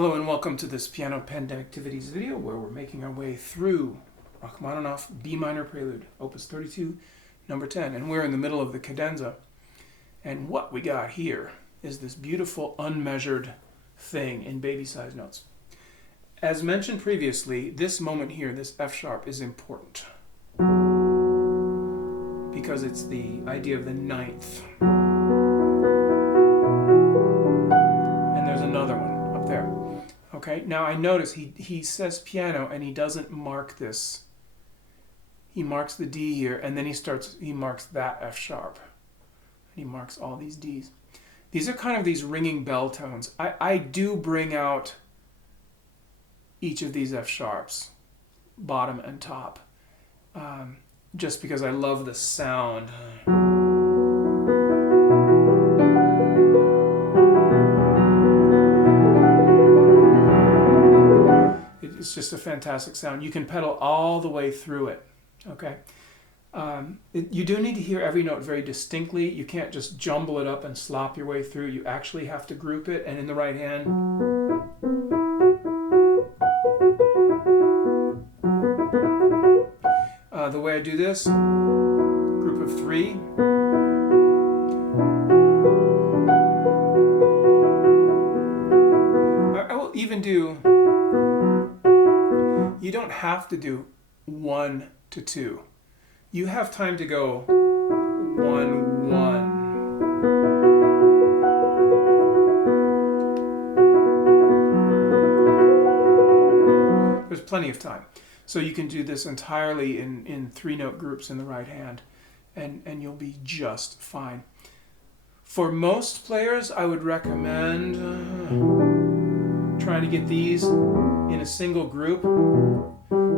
Hello and welcome to this piano Pandemictivities video where we're making our way through Rachmaninoff B minor Prelude, Opus 32, number 10. And we're in the middle of the cadenza. And what we got here is this beautiful unmeasured thing in baby-sized notes. As mentioned previously, this moment here, this F sharp, is important because it's the idea of the ninth. And there's another one up there. Okay, now I notice he says piano and he doesn't mark this. He marks the D here and then he marks that F sharp. He marks all these Ds. These are kind of these ringing bell tones. I do bring out each of these F sharps, bottom and top, just because I love the sound. It's just a fantastic sound. You can pedal all the way through it, okay? You do need to hear every note very distinctly. You can't just jumble it up and slop your way through. You actually have to group it, and in the right hand, the way I do this, group of three. I will even do, you don't have to do 1 to 2. You have time to go 1, 1. There's plenty of time. So you can do this entirely in 3-note groups in the right hand, and you'll be just fine. For most players, I would recommend trying to get these in a single group.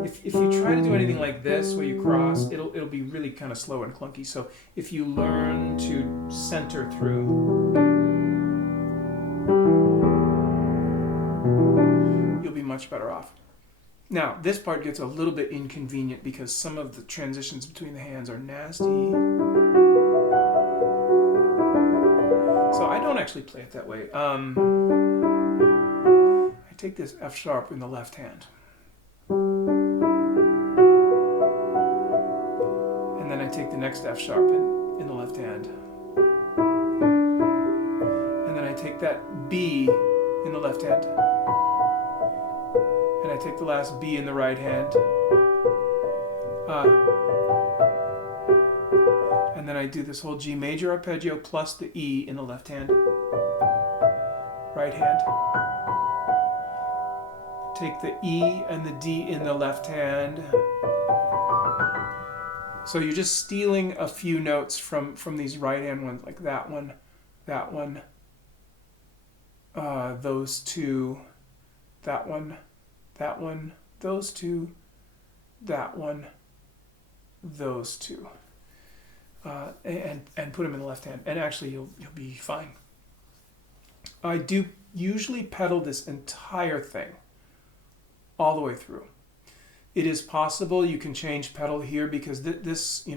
If you try to do anything like this where you cross, it'll be really kind of slow and clunky. So if you learn to center through, you'll be much better off. Now, this part gets a little bit inconvenient because some of the transitions between the hands are nasty. So I don't actually play it that way. I take this F sharp in the left hand. And then I take the next F sharp in the left hand. And then I take that B in the left hand. And I take the last B in the right hand. And then I do this whole G major arpeggio plus the E in the left hand. Right hand. Take the E and the D in the left hand. So you're just stealing a few notes from these right hand ones, like that one, those two, that one, those two, that one, those two, and put them in the left hand, and actually you'll be fine. I do usually pedal this entire thing all the way through. It is possible you can change pedal here because this,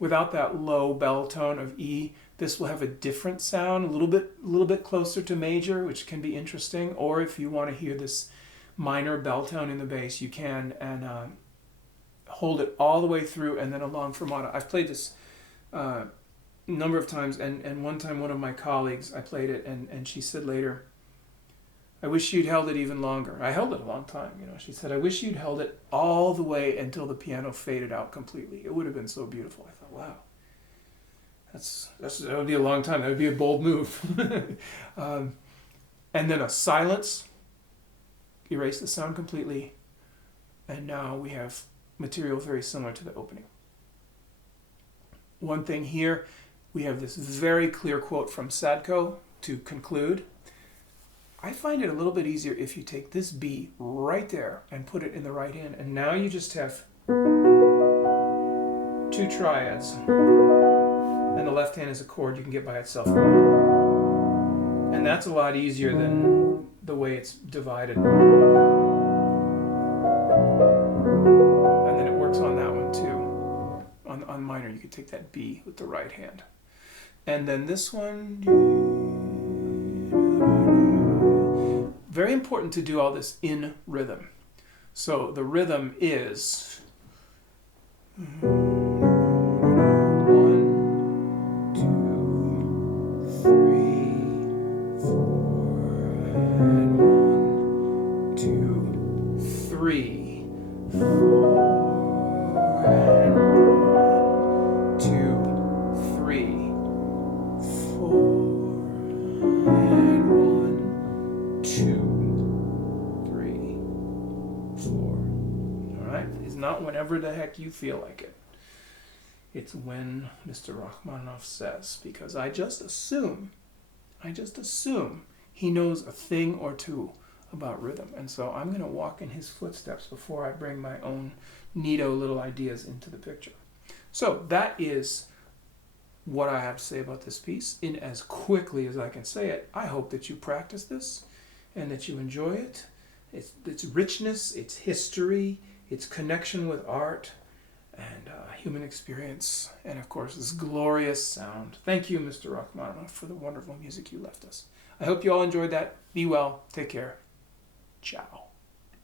without that low bell tone of E, this will have a different sound, a little bit closer to major, which can be interesting. Or if you want to hear this minor bell tone in the bass, you can, and hold it all the way through and then a long fermata. I've played this a number of times, and one time one of my colleagues, I played it, and she said later, I wish you'd held it even longer. I held it a long time, She said, I wish you'd held it all the way until the piano faded out completely. It would have been so beautiful. I thought, wow, that would be a long time. That would be a bold move. And then a silence, erase the sound completely, and now we have material very similar to the opening. One thing here, we have this very clear quote from Sadko to conclude. I find it a little bit easier if you take this B right there and put it in the right hand, and now you just have 2 triads, and the left hand is a chord you can get by itself. And that's a lot easier than the way it's divided. And then it works on that one too. On minor, you could take that B with the right hand. And then this one, very important to do all this in rhythm. So the rhythm is 1, 2, 3, 4, and 1, 2, 3, 4, and 1, 2, 3, 4, and 1, 2, 3, 4. All right? It's not whenever the heck you feel like it. It's when Mr. Rachmaninoff says, because I just assume he knows a thing or two about rhythm. And so I'm going to walk in his footsteps before I bring my own neato little ideas into the picture. So that is what I have to say about this piece in as quickly as I can say it. I hope that you practice this and that you enjoy it. Its richness, its history, its connection with art and human experience, and of course this glorious sound. Thank you, Mr. Rachmaninoff, for the wonderful music you left us. I hope you all enjoyed that. Be well. Take care. Ciao.